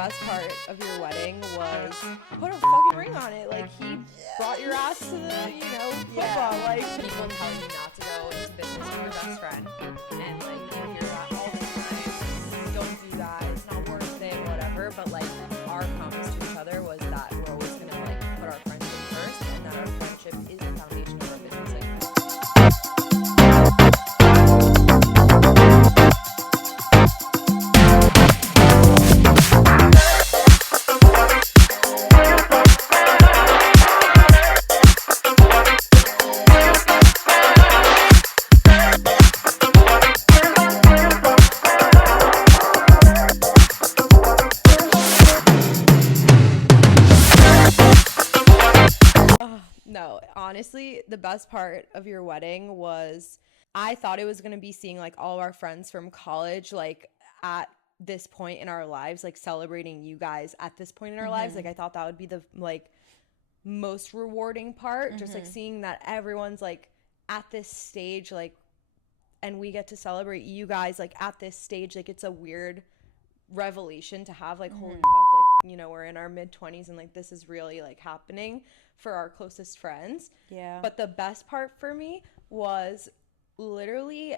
best part of your wedding was put a fucking ring on it. Like, he brought your ass to the, Chuppah. Like, people tell you not to go into business with your best friend, and like you hear that all the time. Don't do that. It's not worth it. Whatever. But like our promise to each other was that we're always gonna like put our friendship first, and that our friendship is the foundation of our business. Like, no, honestly, the best part of your wedding was I thought it was going to be seeing like all of our friends from college, like at this point in our lives, like celebrating you guys at this point in our lives. Like, I thought that would be the like most rewarding part, just like seeing that everyone's like at this stage, like, and we get to celebrate you guys like at this stage. Like, it's a weird revelation to have, like, holy fuck, like, we're in our mid-20s and like this is really like happening for our closest friends. yeah. But the best part for me was literally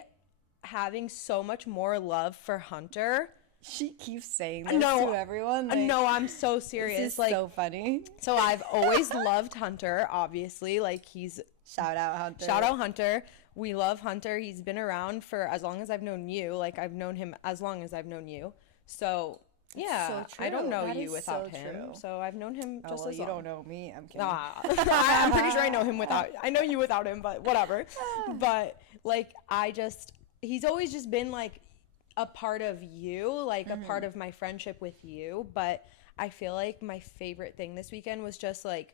having so much more love for Hunter. She keeps saying this to everyone. Like, No, I'm so serious. this is like, so funny. so I've always loved Hunter, obviously. Like, he's Shout out Hunter. shout out Hunter. We love Hunter. He's been around for as long as I've known you. Like, I've known him as long as I've known you. So yeah, so I don't true. know That you is wknow so him. true. So I've known him Oh, just well, as you long. don't know me. I'm kidding. I'm pretty sure I know him without. I know you without him, but whatever. But like, he's always just been like a part of you, like a part of my friendship with you. But I feel like my favorite thing this weekend was just like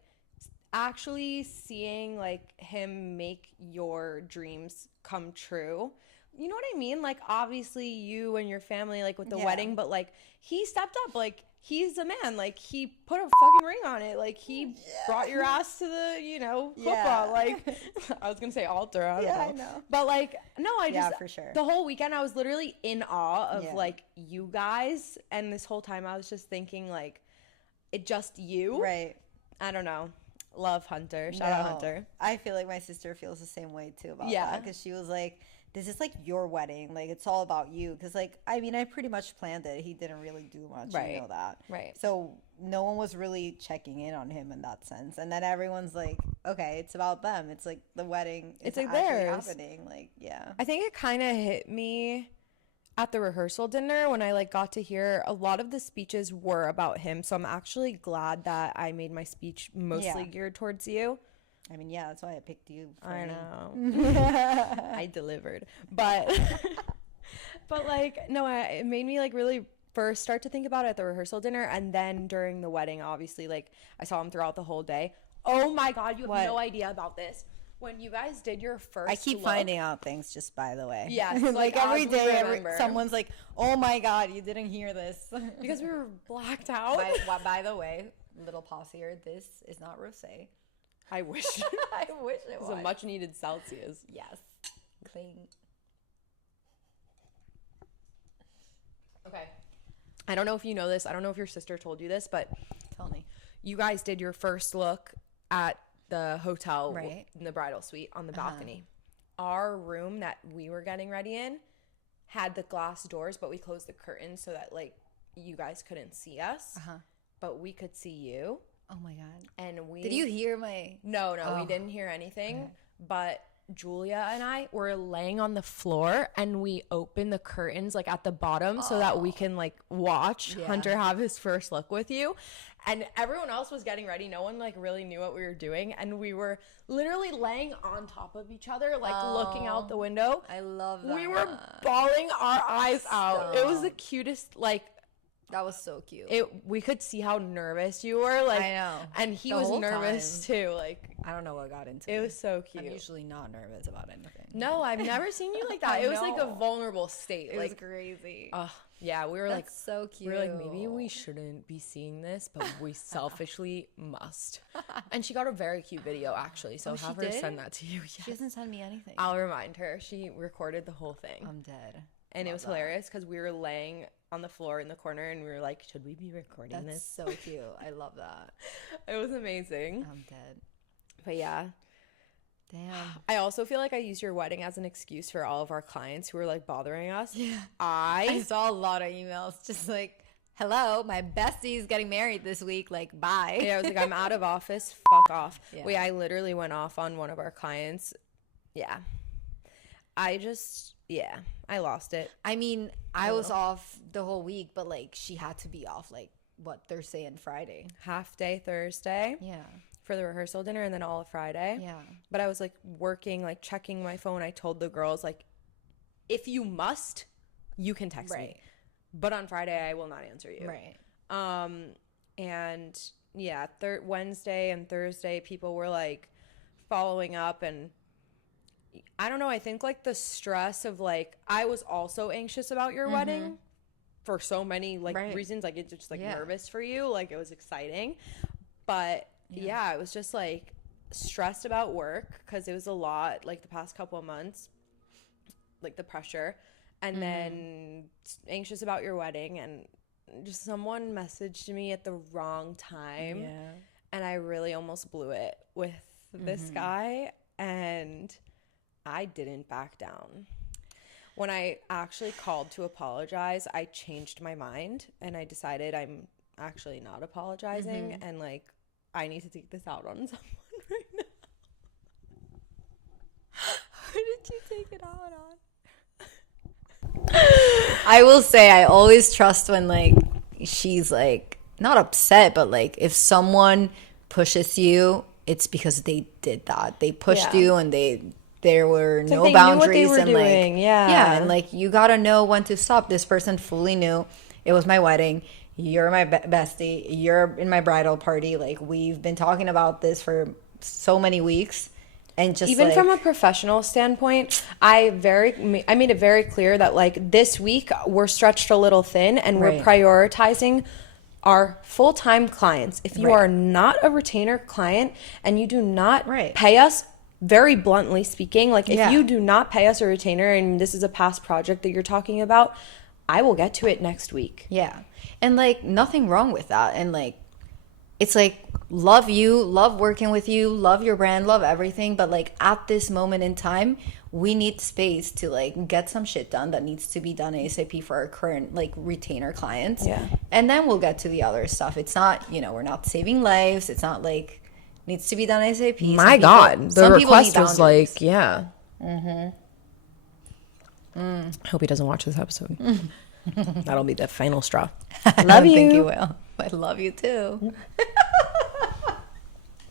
actually seeing like him make your dreams come true. You know what I mean? Like, obviously you and your family, like with the wedding, but like he stepped up, like he's a man, like he put a fucking ring on it, like he brought your ass to the, Chuppah, like I was gonna say altar, I don't know. But like, no, I just, for sure. the whole weekend I was literally in awe of like you guys, and this whole time I was just thinking like, it just you. Right. I don't know. Love Hunter. Shout out Hunter. I feel like my sister feels the same way too about that, because she was like, this is like your wedding, like it's all about you, because like I mean I pretty much planned it. He didn't really do much, Right. you know that, Right. So no one was really checking in on him in that sense, and then everyone's like, okay, it's about them, it's like the wedding, It's like like theirs. happening, like I think it kind of hit me at the rehearsal dinner when I like got to hear a lot of the speeches were about him. So I'm actually glad that I made my speech mostly geared towards you. I mean, yeah, that's why I picked you for I me. know. I delivered. But but like, no, it made me like really first start to think about it at the rehearsal dinner, and then during the wedding, obviously, like I saw him throughout the whole day. Oh my God, you have no idea about this. When you guys did your first I keep look, finding out things, just by the way. Yes, like like, every as we day, remember. someone's like, "Oh my God, you didn't hear this." because we were blacked out. by the way, little pause here. This is not rosé. I wish. I wish it It was. was a much needed Celsius. Yes. Clean. Okay. I don't know if you know this. I don't know if your sister told you this, but Tell me. you guys did your first look at the hotel, Right. in the bridal suite on the balcony. Our room that we were getting ready in had the glass doors, but we closed the curtains so that like you guys couldn't see us, but we could see you. Oh my God. And we Did you hear my? No, we didn't hear anything. But Julia and I were laying on the floor, and we opened the curtains like at the bottom so that we can like watch Hunter have his first look with you. And everyone else was getting ready. No one like really knew what we were doing, and we were literally laying on top of each other, like looking out the window. I love that. We were bawling our eyes out. It was the cutest, like, That was so cute. we could see how nervous you were, like, I know. and he The was whole nervous time. too, like. I don't know what got into It me. was so cute. I'm usually not nervous about anything. No, I've never seen you like that. I It was like a know. vulnerable state. It like, was crazy. yeah, we were That's like, so cute. we were like, maybe we shouldn't be seeing this, but we selfishly must. And she got a very cute video, actually. So have her did? send that to you. She Yes. doesn't send me anything. I'll remind her. She recorded the whole thing. I'm dead. And it was hilarious because we were laying on the floor in the corner and we were like, should we be recording this? That's so cute. I love that. It was amazing. I'm dead. But yeah. Damn. I also feel like I use your wedding as an excuse for all of our clients who are like bothering us. Yeah. I saw a lot of emails just like, hello, my bestie's getting married this week. Like, bye. Yeah, I was like, I'm out of office. Fuck off. Yeah. Wait, I literally went off on one of our clients. Yeah. I lost it. I mean, I was off the whole week, but like she had to be off like what, Thursday and Friday. Half day Thursday. Yeah. For the rehearsal dinner and then all of Friday. Yeah. But I was like working, like checking my phone. I told the girls like, if you must, you can text me. But on Friday I will not answer you. Right. And yeah, Wednesday and Thursday people were like following up, and I don't know, I think like the stress of like, I was also anxious about your wedding for so many like reasons. Like it's just like nervous for you. Like it was exciting. But yeah, it was just like stressed about work because it was a lot like the past couple of months, like the pressure, and then anxious about your wedding, and just someone messaged me at the wrong time. Yeah. And I really almost blew it with this guy, and I didn't back down. When I actually called to apologize, I changed my mind and I decided I'm actually not apologizing, and like I need to take this out on someone right now. Who did you take it out on? I will say I always trust when like she's like not upset, but like if someone pushes you, it's because they did that. They pushed you and there were no they boundaries, knew what they were and doing. like and like you gotta know when to stop. This person fully knew it was my wedding. You're my bestie. You're in my bridal party. Like we've been talking about this for so many weeks, and just even like, from a professional standpoint, I made it very clear that like this week we're stretched a little thin, and we're prioritizing our full-time clients. If you are not a retainer client and you do not pay us, very bluntly speaking, like if you do not pay us a retainer and this is a past project that you're talking about, I will get to it next week. Yeah. And like nothing wrong with that. And like it's like love you, love working with you, love your brand, love everything, but like at this moment in time, we need space to like get some shit done that needs to be done ASAP for our current like retainer clients. Yeah. And then we'll get to the other stuff. It's not, you know, we're not saving lives. It's not like needs to be done ASAP. My God, the request was like, yeah. I hope he doesn't watch this episode. That'll be the final straw. I love you. I think you will. I love you too.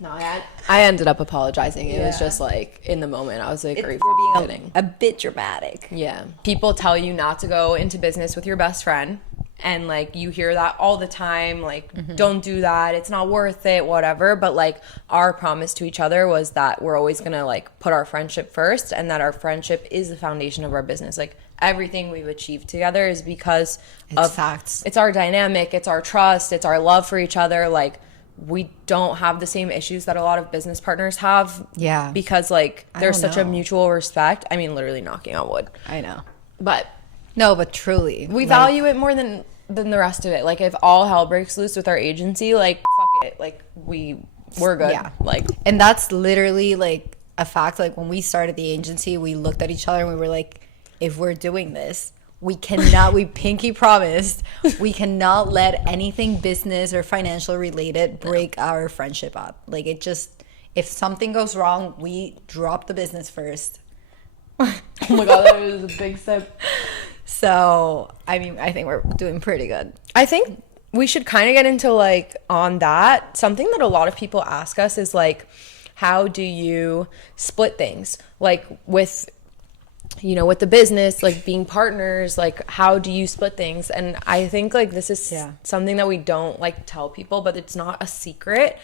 No, I ended up apologizing. It was just like in the moment, I was like, "Are you being kidding?" A bit dramatic. Yeah, people tell you not to go into business with your best friend, and like you hear that all the time. Like, don't do that. It's not worth it. Whatever. But like our promise to each other was that we're always gonna like put our friendship first, and that our friendship is the foundation of our business. Like everything we've achieved together is because of facts. It's our dynamic. It's our trust. It's our love for each other. Like. We don't have the same issues that a lot of business partners have. Yeah. Because, like, there's such a mutual respect. I mean, literally knocking on wood. I know. But. No, but truly. We value it more than the rest of it. Like, if all hell breaks loose with our agency, like, fuck it. Like, we're good. Yeah. Like. And that's literally, like, a fact. Like, when we started the agency, we looked at each other and we were like, if we're doing this, we cannot, we pinky promised, we cannot let anything business or financial related break our friendship up. Like it just, if something goes wrong, we drop the business first. Oh my God, that was a big sip. So, I mean, I think we're doing pretty good. I think we should kind of get into like on that. Something that a lot of people ask us is like, how do you split things? Like with the business, like being partners, like how do you split things? And I think like this is something that we don't like tell people, but it's not a secret.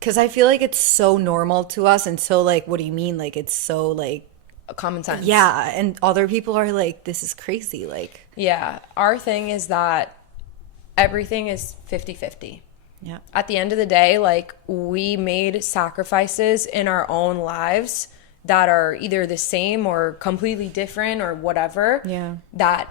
Because I feel like it's so normal to us. And so like, what do you mean? Like it's so like common sense. Yeah. And other people are like, this is crazy. Like, yeah, our thing is that everything is 50-50. Yeah. At the end of the day, like we made sacrifices in our own lives that are either the same or completely different or whatever, that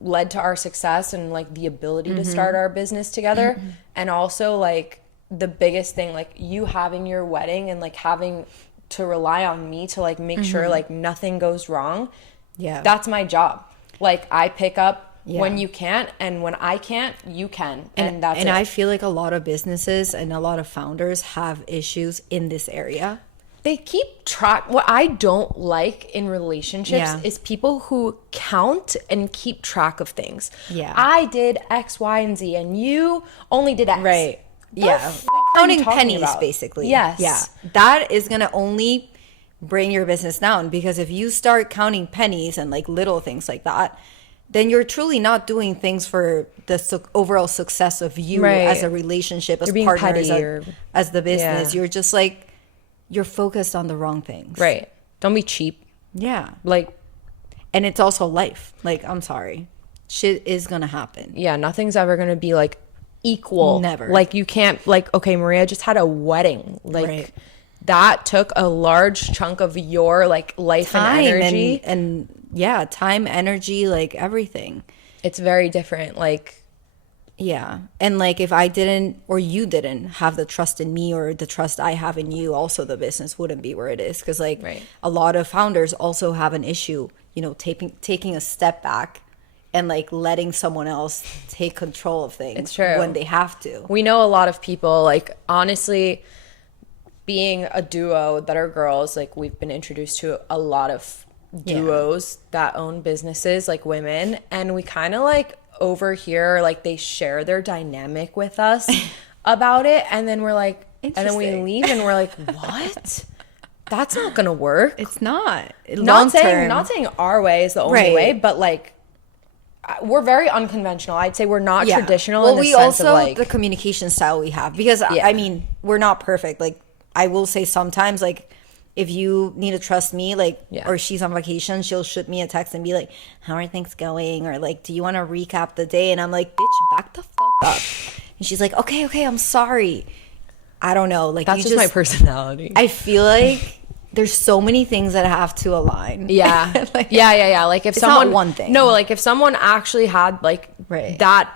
led to our success and like the ability to start our business together. And also like the biggest thing, like you having your wedding and like having to rely on me to like make sure like nothing goes wrong. Yeah. That's my job. Like I pick up when you can't, and when I can't, you can. And that's it. I feel like a lot of businesses and a lot of founders have issues in this area. They keep track. What I don't like in relationships is people who count and keep track of things. Yeah. I did X, Y, and Z, and you only did X. Right. Yeah. Counting pennies, basically. Yes. Yeah. That is going to only bring your business down, because if you start counting pennies and like little things like that, then you're truly not doing things for the overall success of you as a relationship, as partners, as the business. You're just like, you're focused on the wrong things. Right. Don't be cheap. Yeah. Like, and it's also life. Like, I'm sorry. Shit is going to happen. Yeah. Nothing's ever going to be like equal. Never. Like you can't, like, okay, Maria just had a wedding. Like that took a large chunk of your like life time and energy. And yeah, time, energy, like everything. It's very different. Like, yeah. And like if I didn't, or you didn't have the trust in me or the trust I have in you, also the business wouldn't be where it is. Because like a lot of founders also have an issue, you know, taking a step back and like letting someone else take control of things. It's true. When they have to. We know a lot of people, like honestly, being a duo that are girls, like we've been introduced to a lot of duos that own businesses, like women, and we kind of like overhear like they share their dynamic with us about it, and then we're like, and then we leave and we're like, what? That's not gonna work. It's not. Not saying our way is the only way, but like we're very unconventional. I'd say we're not traditional. Well, in the we sense also of like the communication style we have, because I mean, we're not perfect. Like I will say sometimes, like if you need to trust me, like, or she's on vacation, she'll shoot me a text and be like, how are things going? Or like, do you want to recap the day? And I'm like, bitch, back the fuck up. And she's like, okay, I'm sorry. I don't know. Like, that's just my personality. I feel like there's so many things that have to align. Yeah. Like, yeah. Like if it's someone, not one thing. No, like if someone actually had like that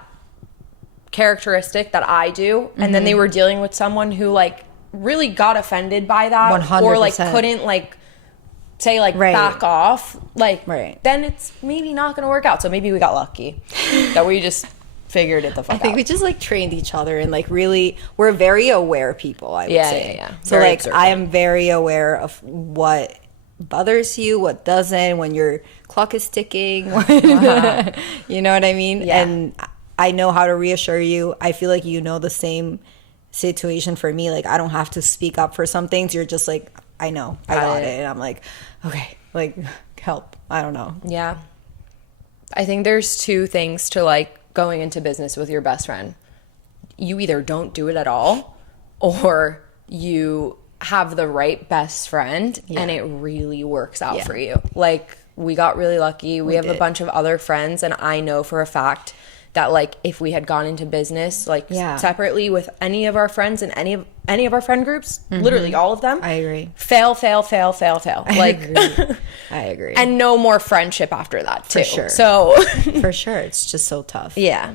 characteristic that I do, and then they were dealing with someone who like really got offended by that 100%. or like couldn't like say like back off, like then it's maybe not gonna work out. So maybe we got lucky that we just figured it the fuck out. I think we just like trained each other, and like really we're very aware people, I would say. Yeah. So very like observant. I am very aware of what bothers you, what doesn't, when your clock is ticking. You know what I mean? Yeah. And I know how to reassure you. I feel like you know the same situation for me. Like I don't have to speak up for some things. You're just like, I know, I got it. And I'm like, okay, like help. I don't know. Yeah. I think there's two things to like going into business with your best friend. You either don't do it at all, or you have the right best friend and it really works out for you. Like we got really lucky. We have a bunch of other friends, and I know for a fact that like if we had gone into business like separately with any of our friends and any of our friend groups, literally all of them, I agree. Fail. Like I agree. And no more friendship after that too. For sure. So for sure, it's just so tough. Yeah.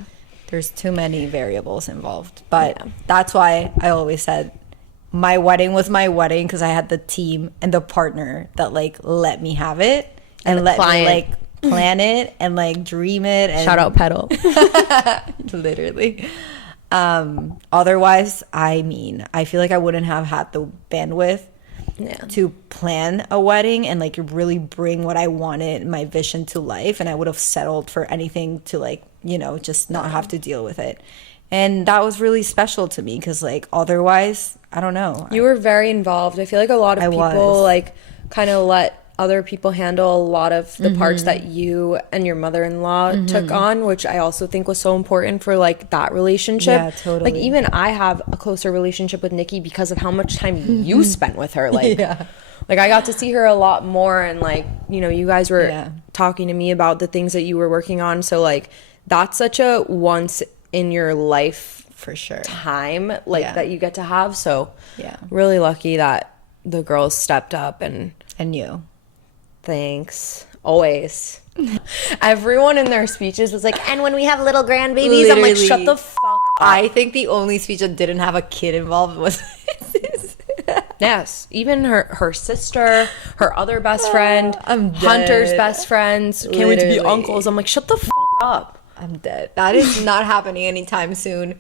There's too many variables involved. But that's why I always said my wedding was my wedding, because I had the team and the partner that like let me have it and let me like plan it and like dream it. And shout out Pedal. Literally. Otherwise, I mean, I feel like I wouldn't have had the bandwidth to plan a wedding and like really bring what I wanted, my vision, to life. And I would have settled for anything to like, you know, just not have to deal with it. And that was really special to me, because like otherwise, I don't know. You were very involved. I feel like a lot of people like kind of let other people handle a lot of the parts that you and your mother-in-law took on, which I also think was so important for like that relationship. Yeah, totally. Like even I have a closer relationship with Nikki because of how much time you spent with her. Like, like I got to see her a lot more, and like, you know, you guys were talking to me about the things that you were working on. So like that's such a once in your life for sure time like that you get to have. So really lucky that the girls stepped up and you. Thanks. Always. Everyone in their speeches was like, and when we have little grandbabies, I'm like, shut the fuck up. I think the only speech that didn't have a kid involved was Yes, even her sister, her other best friend, I'm dead. Hunter's best friends, can't wait to be Literally. uncles. I'm like, shut the fuck up. I'm dead. That is not happening anytime soon.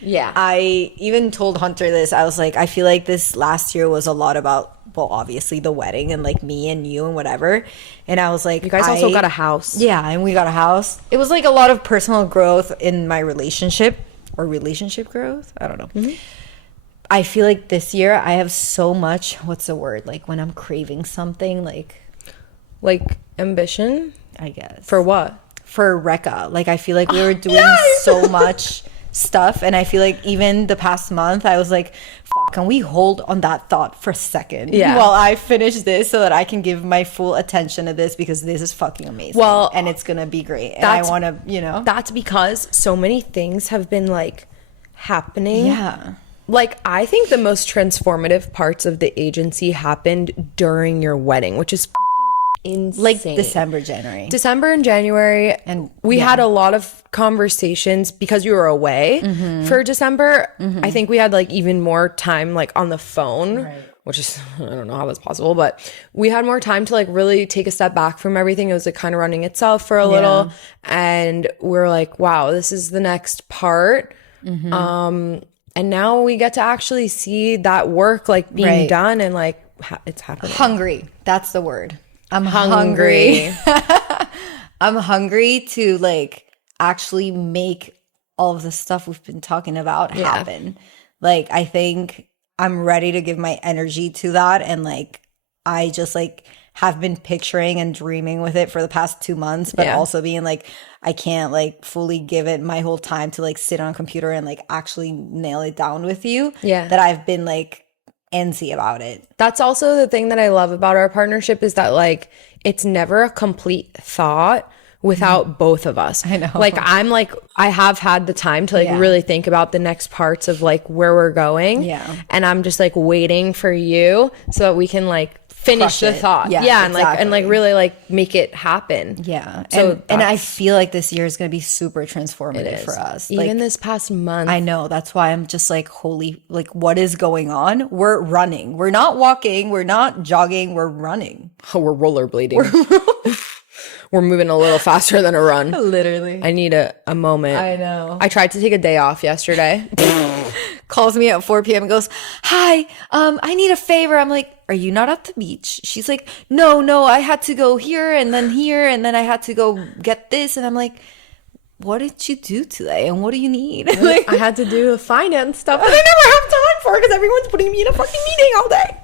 Yeah. I even told Hunter this. I was like, I feel like this last year was a lot about, well, obviously the wedding and like me and you and whatever. And I was like, You guys also got a house. Yeah, and we got a house. It was like a lot of personal growth in my relationship, or relationship growth. I don't know. Mm-hmm. I feel like this year I have so much, what's the word? Like when I'm craving something, like ambition, I guess. for what? For Rekka. Like I feel like we were doing so much stuff, and I feel like even the past month I was like, fuck, can we hold on that thought for a second while I finish this so that I can give my full attention to this, because this is fucking amazing. Well, and it's gonna be great, and I want to, that's because so many things have been like happening. Yeah, like I think the most transformative parts of the agency happened during your wedding, which is insane. Like December and January, and we had a lot of conversations because you were away for December. I think we had like even more time like on the phone, which is, I don't know how that's possible, but we had more time to like really take a step back from everything. It was like kind of running itself for a little, and we're like, wow, this is the next part. And now we get to actually see that work like being done, and like it's happening. Hungry, that's the word. I'm hungry. I'm hungry to like actually make all of the stuff we've been talking about happen. Like I think I'm ready to give my energy to that, and like I just like have been picturing and dreaming with it for the past 2 months, but also being like, I can't like fully give it my whole time to like sit on a computer and like actually nail it down with you. That I've been like antsy about it. That's also the thing that I love about our partnership, is that like it's never a complete thought without both of us. I know. Like I'm like, I have had the time to like really think about the next parts of like where we're going. And I'm just like waiting for you so that we can like finish the thought. And like really like make it happen. So and I feel like this year is going to be super transformative for us. Even like, this past month. I know. That's why I'm just like, holy, like what is going on? We're running. We're not walking. We're not jogging. We're running. Oh, we're rollerblading. We're moving a little faster than a run. Literally. I need a moment. I know. I tried to take a day off yesterday. Calls me at 4 p.m. and goes, hi, I need a favor. I'm like, are you not at the beach? She's like, no, I had to go here, and then I had to go get this. And I'm like, what did you do today? And what do you need? Like, I had to do the finance stuff that I never have time for because everyone's putting me in a fucking meeting all day.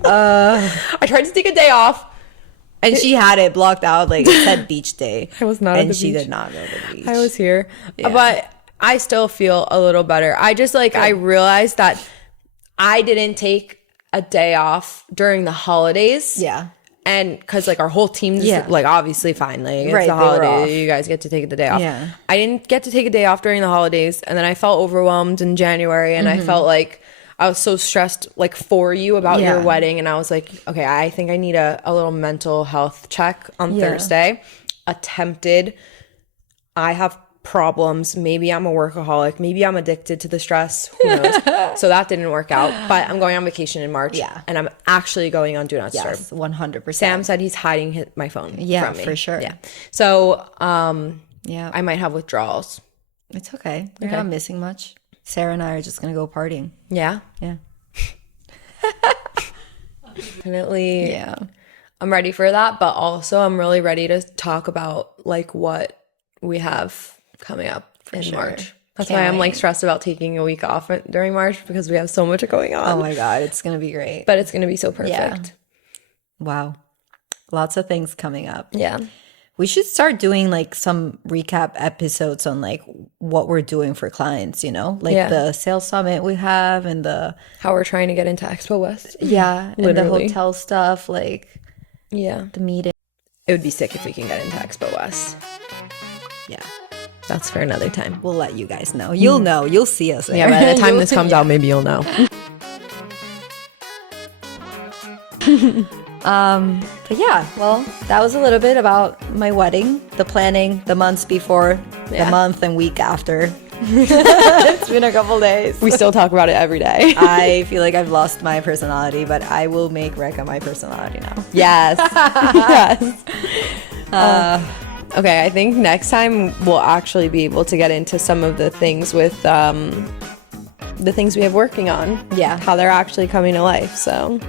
I tried to take a day off. And she had it blocked out, like it said beach day. I was not at the beach. And she did not go to the beach. I was here. But I still feel a little better. I just like, I realized that I didn't take a day off during the holidays. And because like our whole team's like obviously fine. Like it's the holiday. You guys get to take the day off. I didn't get to take a day off during the holidays. And then I felt overwhelmed in January. And I felt like I was so stressed like for you about your wedding. And I was like, okay, I think I need a little mental health check on Thursday. Attempted. I have problems. Maybe I'm a workaholic. Maybe I'm addicted to the stress. Who knows? So that didn't work out. But I'm going on vacation in March. And I'm actually going on Do Not Disturb. 100%. Sam said he's hiding my phone from me. For sure. So I might have withdrawals. It's okay. You're not missing much. Sarah and I are just going to go partying. Yeah? Definitely. Yeah. I'm ready for that. But also I'm really ready to talk about like what we have coming up in March. That's why I'm like stressed about taking a week off during March, because we have so much going on. Oh my God. It's going to be great. But it's going to be so perfect. Yeah. Wow. Lots of things coming up. Yeah. We should start doing like some recap episodes on like what we're doing for clients, like the sales summit we have, and the how we're trying to get into Expo West. And the hotel stuff, like the meeting. It would be sick if we can get into Expo West. Yeah. That's for another time. We'll let you guys know. You'll know. You'll see us there. Yeah, by the time this comes out, maybe you'll know. But yeah, well, that was a little bit about my wedding, the planning, the months before, the month and week after. It's been a couple days. We still talk about it every day. I feel like I've lost my personality, but I will make Rekha my personality now. Yes. Yes. Okay, I think next time we'll actually be able to get into some of the things with the things we have working on. Yeah. How they're actually coming to life. So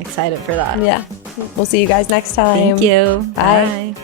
Excited for that. yeah. We'll see you guys next time. Thank you. Bye. Bye.